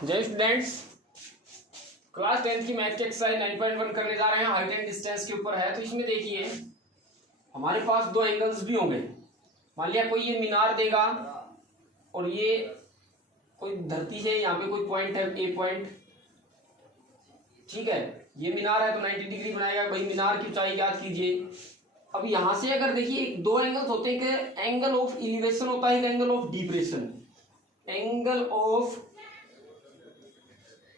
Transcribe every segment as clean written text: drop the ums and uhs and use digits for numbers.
जय students, class 10th की math की एक्सरसाइज 9.1 करने जा रहे हैं। हाइट एंड डिस्टेंस के ऊपर है। तो इसमें देखिए हमारे पास दो एंगल्स भी होंगे। मान लिया कोई ये मीनार देगा और ये कोई धरती से यहाँ पे कोई पॉइंट है, ए पॉइंट, ठीक है। ये मीनार है तो 90 डिग्री बनाएगा। भाई मीनार की ऊंचाई ज्ञात कीजिए। अब यहां से अगर देखिए दो एंगल्स होते हैं कि एंगल ऑफ एलिवेशन होता है, angle of depression. Angle of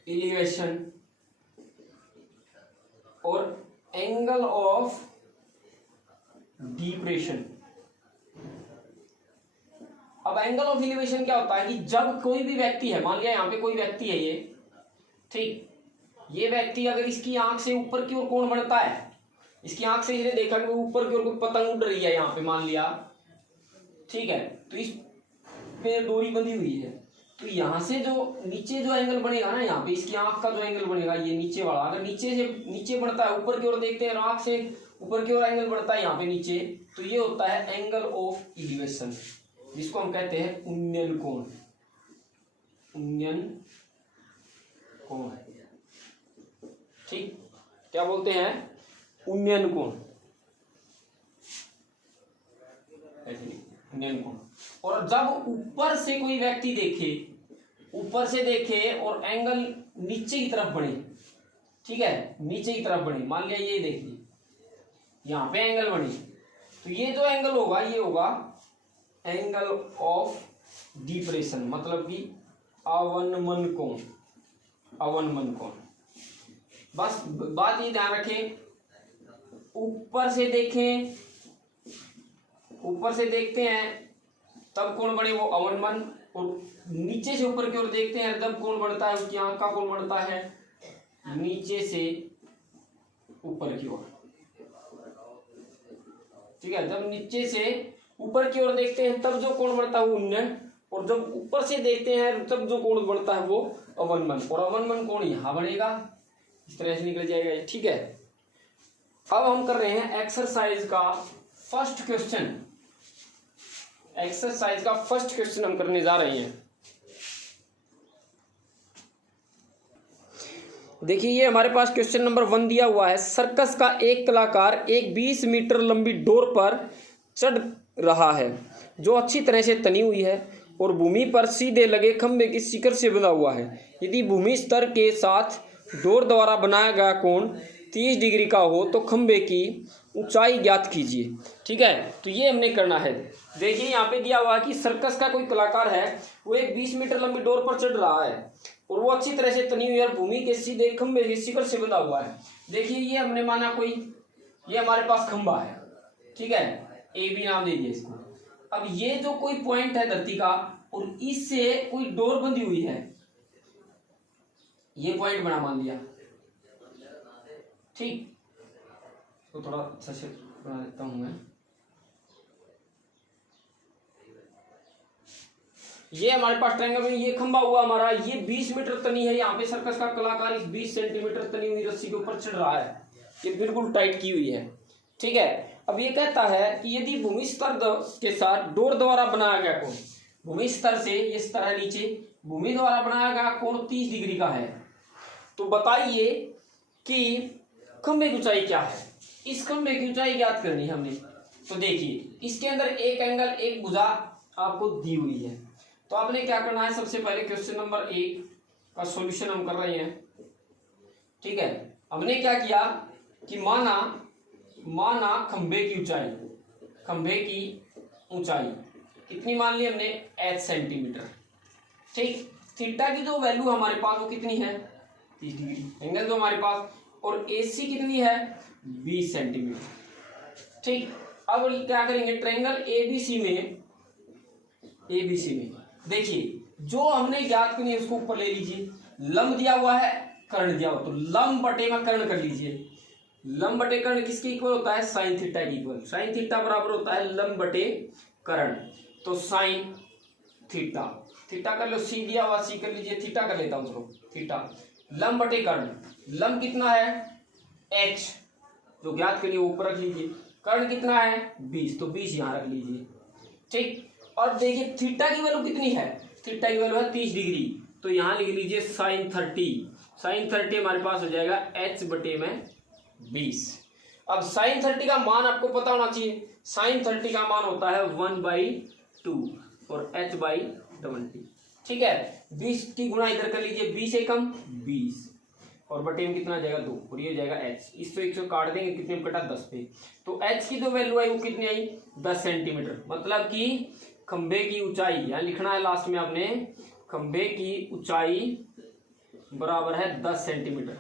elevation और एंगल ऑफ डिप्रेशन। अब एंगल ऑफ एलिवेशन क्या होता है कि जब कोई भी व्यक्ति है, मान लिया यहां पे कोई व्यक्ति है ये, ठीक, ये व्यक्ति अगर इसकी आंख से ऊपर की ओर कोण बढ़ता है, इसकी आंख से इसने देखा कि ऊपर की ओर कोई पतंग उड़ रही है यहाँ पे मान लिया, ठीक है, तो इस पे डोरी बंधी हुई है, तो यहां से जो नीचे जो एंगल बनेगा ना, यहाँ पे इसकी आंख का जो एंगल बनेगा, ये नीचे वाला, अगर नीचे से नीचे बढ़ता है, ऊपर की ओर देखते हैं, आंख से ऊपर की ओर एंगल बढ़ता है यहाँ पे नीचे, तो ये होता है एंगल ऑफ एलिवेशन, जिसको हम कहते हैं उन्नयन कोण। उन्नयन कोण, ठीक, क्या बोलते हैं? उन्नयन कोण। उन्नयन कोण। और जब ऊपर से कोई व्यक्ति देखे, ऊपर से देखे और एंगल नीचे की तरफ बढ़े, ठीक है, नीचे की तरफ बढ़े, मान लिया ये देखिए यहां पे एंगल बनी, तो ये जो एंगल होगा ये होगा एंगल ऑफ डिप्रेशन, मतलब कि अवनमन कोण। अवनमन कोण। बस बात ये ध्यान रखें, ऊपर से देखें, ऊपर से देखते हैं तब कोण बढ़े वो अवनमन, और नीचे से ऊपर की ओर देखते हैं तब कोण बढ़ता है, उसकी आंख का कोण बढ़ता है नीचे से ऊपर की ओर, ठीक है। जब नीचे से ऊपर की ओर देखते हैं तब जो कोण बढ़ता है वो उन्नयन, और जब ऊपर से देखते हैं तब जो कोण बढ़ता है वो अवनमन, और अवनमन कोण यहां बढ़ेगा, इस तरह से निकल जाएगा, ठीक है। अब हम कर रहे हैं एक्सरसाइज का फर्स्ट क्वेश्चन। एक्सरसाइज का फर्स्ट क्वेश्चन हम करने जा रहे हैं। देखिए ये हमारे पास क्वेश्चन नंबर 1 दिया हुआ है। सर्कस का एक कलाकार एक 20 मीटर लंबी डोर पर चढ़ रहा है जो अच्छी तरह से तनी हुई है और भूमि पर सीधे लगे खंभे की शिखर से बंधा हुआ है। यदि भूमि स्तर के साथ डोर द्वारा बनाया गया कोण 30 डिग्री का हो तो खंभे की ऊंचाई ज्ञात कीजिए, ठीक है। तो ये हमने करना है। देखिए यहाँ पे दिया हुआ है कि सर्कस का कोई कलाकार है, वो एक 20 मीटर लंबी डोर पर चढ़ रहा है और वो अच्छी तरह से तनी हुई है और भूमि के सीधे खंभे की शिखर से बंधा हुआ है। देखिए ये हमने माना कोई, ये हमारे पास खंभा है, ठीक है, ए बी नाम दे दिया इसको। अब ये जो कोई पॉइंट है धरती का और इससे कोई डोर बंधी हुई है, ये पॉइंट बना मान लिया, ठीक, तो थोड़ा अच्छा से बना देता हूं मैं। ये हमारे पास ट्रायंगल में ये खंभा हुआ हमारा, ये 20 मीटर तनी है। यहाँ पे सर्कस का कलाकार इस 20 सेंटीमीटर तनी हुई रस्सी के ऊपर चढ़ रहा है, ये बिल्कुल टाइट की हुई है, ठीक है। अब ये कहता है कि यदि भूमि स्तर के साथ डोर द्वारा बनाया गया कोण, भूमि स्तर से ये स्तर है नीचे, भूमि द्वारा बनाया गया कोण 30 डिग्री का है, तो बताइए कि खंभे की ऊंचाई क्या है। इस खंभे की ऊंचाई ज्ञात करनी है हमने। तो देखिए इसके अंदर एक एंगल, एक भुजा आपको दी हुई है, तो आपने क्या करना है, सबसे पहले क्वेश्चन नंबर 1 का सॉल्यूशन हम कर रहे हैं, ठीक है। हमने क्या किया कि माना खंभे की ऊंचाई, खंभे की ऊंचाई कितनी मान ली हमने, h सेंटीमीटर, ठीक। थीटा की जो वैल्यू हमारे पास वो कितनी है, 30 डिग्री एंगल जो हमारे पास, और AC कितनी है, 20 सेंटीमीटर, ठीक। अब क्या करेंगे, ट्रायंगल ABC में देखिए जो हमने ज्ञात करनी है उसको ऊपर ले लीजिए। लंब दिया हुआ है, कर्ण दिया हुआ, तो लंब बटे में कर्ण कर लीजिए। लंब बटे कर्ण किसके इक्वल होता है, साइन थीटा के इक्वल। साइन थीटा बराबर होता है लंब बटे कर्ण, तो साइन थीटा, थीटा कर लो, सी दिया हुआ सी कर लीजिए, थीटा कर लेता हूं, चलो थीटा, लंब बटे कर्ण। लंब कितना है, h, जो ज्ञात करिए ऊपर रख लीजिए। कर्ण कितना है, 20, तो 20 यहां रख लीजिए, ठीक। और देखिए थीटा की वैल्यू कितनी है, थीटा की वैल्यू है 30 डिग्री, तो यहाँ लिख लीजिए साइन 30। साइन 30 हमारे पास हो जाएगा h बटे में 20। अब साइन 30 का मान आपको पता होना चाहिए। साइन 30 का मान होता है 1/2 और h/20। ठीक है, 20 की गुणा इधर कर लीजिए, 20 एकम 20 और बटे में कितना जाएगा 2 और ये हो जाएगा h। इस पे 100 काट देंगे, कितने में कटा 10 पे। तो h की जो वैल्यू आई वो कितनी आई 10 सेंटीमीटर। मतलब कि खंबे की ऊंचाई, यहाँ लिखना है लास्ट में आपने, खंबे की ऊंचाई बराबर है 10 सेंटीमीटर।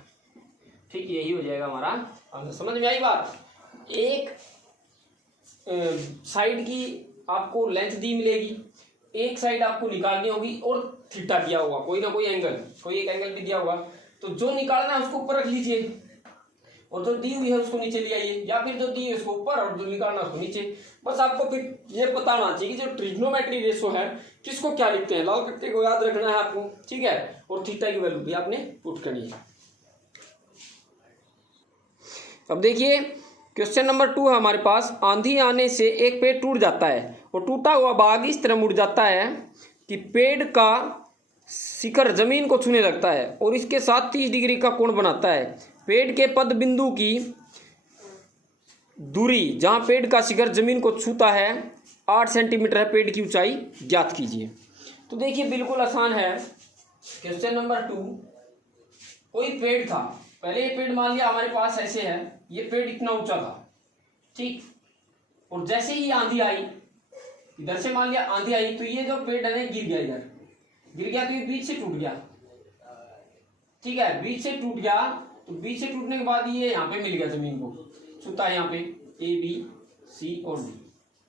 ठीक, यही हो जाएगा हमारा आंसर। समझ में आई बात। एक साइड की आपको लेंथ दी मिलेगी, एक साइड आपको निकालनी होगी और थीटा दिया होगा, कोई ना कोई एंगल, कोई एक एंगल भी दिया होगा। तो जो निकालना है उसको ऊपर रख लीजिए और जो दी हुई है उसको नीचे ले आइए, या फिर जो दी है उसको ऊपर और जो निकालना है उसको नीचे। बस आपको फिर ये पता होना चाहिए कि जो ट्रिग्नोमेट्री रेशो है किसको क्या लिखते हैं, लाल कट्टे को याद रखना है आपको। ठीक है, और थीटा की वैल्यू भी आपने पुट करनी है। अब देखिए क्वेश्चन नंबर 2 है हमारे पास। आंधी आने से एक पेड़ टूट जाता है और टूटा हुआ भाग इस तरह मुड़ जाता है कि पेड़ का शिखर जमीन को छूने लगता है और इसके साथ 30 डिग्री का कोण बनाता है। पेड़ के पद बिंदु की दूरी जहां पेड़ का शिखर जमीन को छूता है 8 सेंटीमीटर है। पेड़ की ऊंचाई ज्ञात कीजिए। तो देखिए बिल्कुल आसान है। क्वेश्चन नंबर 2, कोई पेड़ था, पहले ये पेड़ मान लिया हमारे पास ऐसे है, ये पेड़ इतना ऊंचा था। ठीक, और जैसे ही आंधी आई, इधर से मान लिया आंधी आई तो ये जो पेड़ है गिर गया, इधर गिर गया तो ये बीच से टूट गया। ठीक है, बीच से टूट गया तो बीच से टूटने के बाद ये यहाँ पे मिल गया, जमीन को छूता है यहाँ पे A B C और D।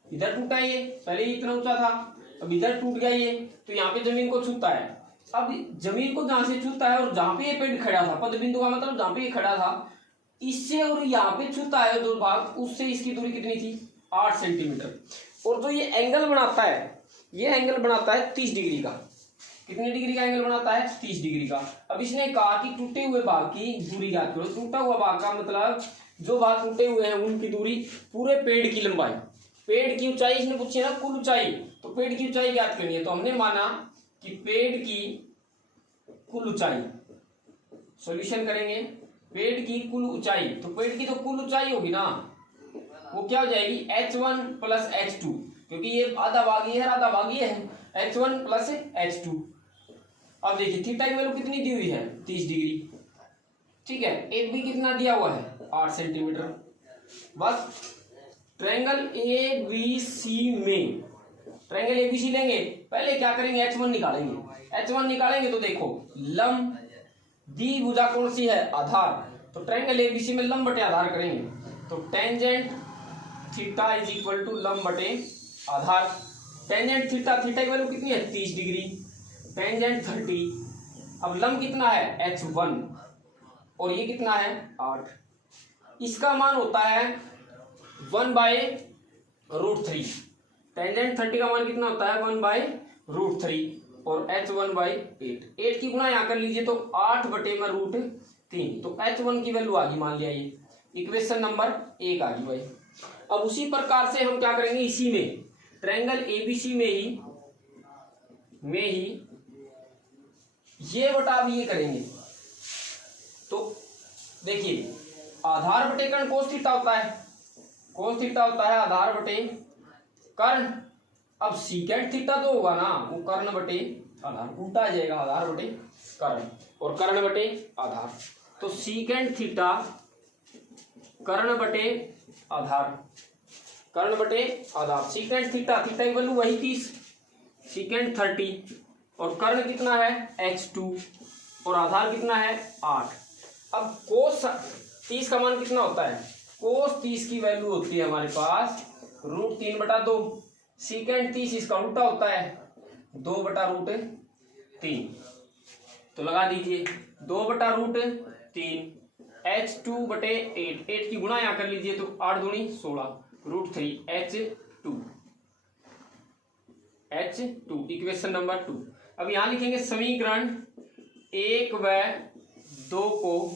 इधर टूटा ये, पहले ये इतना ऊंचा था, अब इधर टूट गया ये, तो यहाँ पे जमीन को छूता है। अब जमीन को जहां से छूता है और जहां पे ये पेड़ खड़ा था, पद बिंदु का मतलब जहां पे ये खड़ा था, इससे और यहाँ पे छूता है जो भाग, उससे इसकी दूरी कितनी थी 8 सेंटीमीटर। और जो ये एंगल बनाता है, ये एंगल बनाता है 30 डिग्री का। कितने डिग्री का एंगल बनाता है 30 डिग्री का। अब इसने कहा कि टूटे हुए भाग की दूरी ज्ञात करो। टूटा हुआ भाग का मतलब जो भाग टूटे हुए हैं उनकी दूरी, पूरे पेड़ की लंबाई, पेड़ की ऊंचाई इसने पूछी है ना, कुल ऊंचाई, तो पेड़ की ऊंचाई ज्ञात करनी है। तो हमने माना कि पेड़ की कुल ऊंचाई, सॉल्यूशन करेंगे, पेड़ की कुल ऊंचाई, तो पेड़ की तो कुल ऊंचाई होगी ना, वो क्या हो जाएगी h1 प्लस h2, क्योंकि ये आधा भाग ये है, आधा भाग ये है, h1 प्लस h2। अब देखिए थीटा की वैल्यू कितनी दी हुई है 30 डिग्री। ठीक है, ए बी कितना दिया हुआ है 8 सेंटीमीटर। बस ट्रायंगल ए बी सी में, ट्रायंगल ए बी सी लेंगे, पहले क्या करेंगे h1 निकालेंगे। h1 निकालेंगे तो देखो लंब दी भुजा कौन सी है आधार, तो ट्रायंगल ए बी सी में लंब बटे आधार करेंगे। तो tangent theta is equal to लंब बटे आधार। टेंजेंट थीटा, थीटा की वैल्यू कितनी है 30 डिग्री, टेंजेंट 30। अब लंब कितना है h1 और ये कितना है 8। इसका मान होता है 1/√3। टेंजेंट 30 का मान कितना होता है 1/√3 और h1/8। 8 की गुणा यहाँ कर लीजिए तो 8/√3। तो h1 की वैल्यू आ गई, मान लिया ये इक्वेशन नंबर 1 आ गई भाई। अब उसी प्रकार से हम क्या करेंगे, इसी में ट्रायंगल एबीसी में ही ये बटा भी ये करेंगे। तो देखिए आधार बटे कर्ण कोस थीटा होता है, कोस थीटा होता है आधार बटे कर्ण। अब सीकेंट थीटा तो होगा ना, वो कर्ण बटे आधार, उल्टा आ जाएगा, आधार बटे कर्ण और कर्ण बटे आधार। तो सीकेंट थीटा कर्ण बटे आधार, कर्ण बटे आधार। सीकेंट थीटा, थीटा की वैल्यू वही 30, सीकेंट 30 और कर्ण कितना है h2 और आधार कितना है 8। अब कोस 30 का मान कितना होता है, कोस 30 की वैल्यू होती है हमारे पास √3/2। सीकेंट 30 इसका उल्टा होता है 2/√3। तो लगा दीजिए 2/√3 h2/8। 8 की गुणा यहाँ कर लीजिए तो 8 दूनी 16 √3 h2 इक्वेशन नंबर 2। अब यहां लिखेंगे समीकरण 1 व 2 को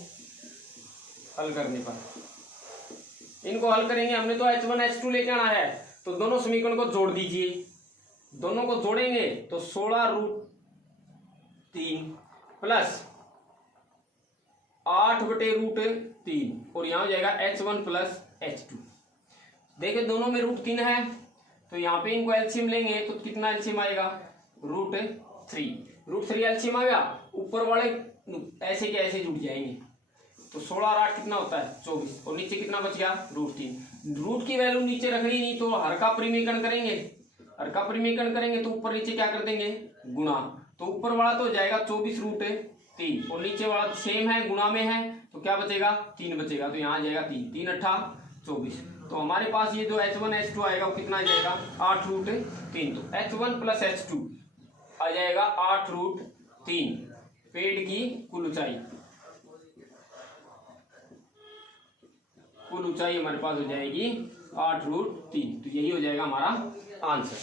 हल करने पर, इनको हल करेंगे। हमने तो h1 h2 लेके आना है, तो दोनों समीकरण को जोड़ दीजिए। दोनों को जोड़ेंगे तो 16√3 3 प्लस 8/√3 और यहाँ हो जाएगा h1 प्लस h2। देखिए दोनों में √3 है तो यहाँ पे इनको एलसीएम लेंगे तो कितना एलसीएम आएगा, √3 एलसीएम आ गया। ऊपर वाले ऐसे के ऐसे जुड़ जाएंगे तो 16 और 8 कितना होता है 24 और नीचे कितना बच गया √3। रूट की वैल्यू नीचे रखनी नहीं तो हर का परिमेयकरण करेंगे तो ऊपर नीचे क्या कर देंगे गुणा, तो ऊपर वाला तो हो जाएगा 24√3 और नीचे वाला सेम है गुणा में है तो क्या बचेगा 3 बचेगा, तो यहाँ आ जाएगा 3 8 24। तो हमारे पास ये जो h1 h2 आएगा वो कितना आ जाएगा 8√3, तो h1 प्लस h2 आ जाएगा 8√3। पेड़ की कुल ऊंचाई हमारे पास हो जाएगी 8√3, तो यही हो जाएगा हमारा आंसर।